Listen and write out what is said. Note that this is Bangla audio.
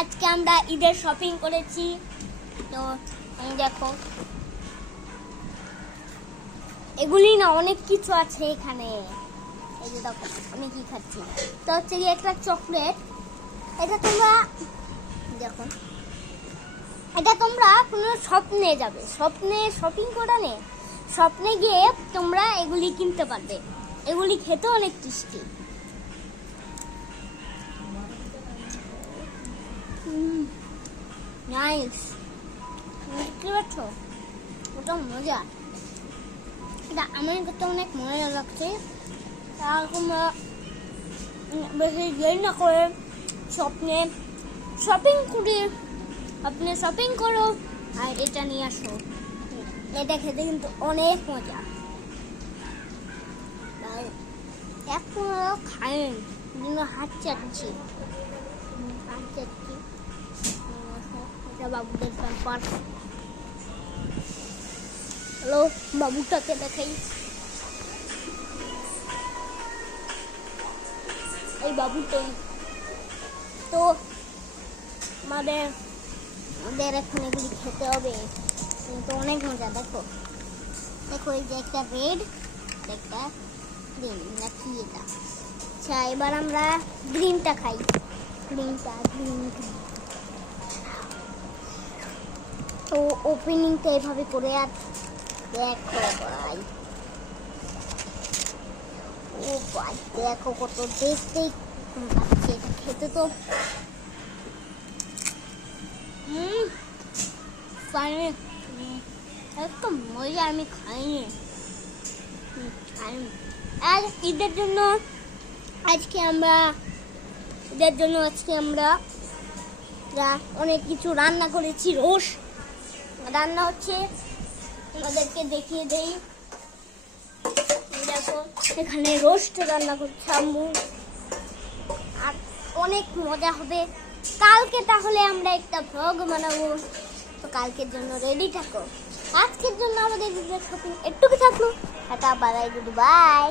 আজকে আমরা ঈদের শপিং করেছি। তো দেখো, এগুলি না অনেক কিছু আছে এখানে। এই যে দেখো আমি কি খাচ্ছি, তো হচ্ছে কি একটা চকলেট। এটা তোমরা দেখো, এটা তোমরা কোনো স্বপ্নে যাবে, স্বপ্নে শপিং করে নে, স্বপ্নে গিয়ে তোমরা এগুলি কিনতে পারবে। এগুলি খেতে অনেক টেস্টি। নাইস, দেখতে পাচ্ছ ওটা মজা। এটা আমার কাছে অনেক মজা লাগছে। তোমরা বেশি দেরি না করে স্বপ্নে শপিং করি, আপনি শপিং করো আর এটা নিয়ে আসো। এটা খেতে কিন্তু অনেক মজা। এখন খায়েন, হাত চাটছি, এটা বাবুদের ব্যাপার। হ্যালো, বাবুটাকে দেখাই। এই বাবুটাই তো আমাদের এখন এগুলি খেতে হবে, কিন্তু অনেক মজা। দেখো দেখো, এই যে একটা রেড, একটা গ্রিন, নাকি এটা? আচ্ছা, এবার আমরা গ্রিনটা খাই। গ্রিন তো ওপেনিংটা এভাবে করে। আর দেখো ভাই, ও ভাই দেখো কত দেখতে পাচ্ছি। এটা খেতে তো একদম মজা। আমি খাইনি। আর ঈদের জন্য আজকে আমরা অনেক কিছু রান্না করেছি। রোস্ট রান্না হচ্ছে, আমাদেরকে দেখিয়ে দেই। দেখো এখানে রোস্ট রান্না করছে আম্মু, আর অনেক মজা হবে। কালকে তাহলে আমরা একটা ভ্লগ বানাবো, তো কালকের জন্য রেডি থাকো। আজকের জন্য আমাদের শপিং একটুকু থাকলো। Tata, bye bye, good bye.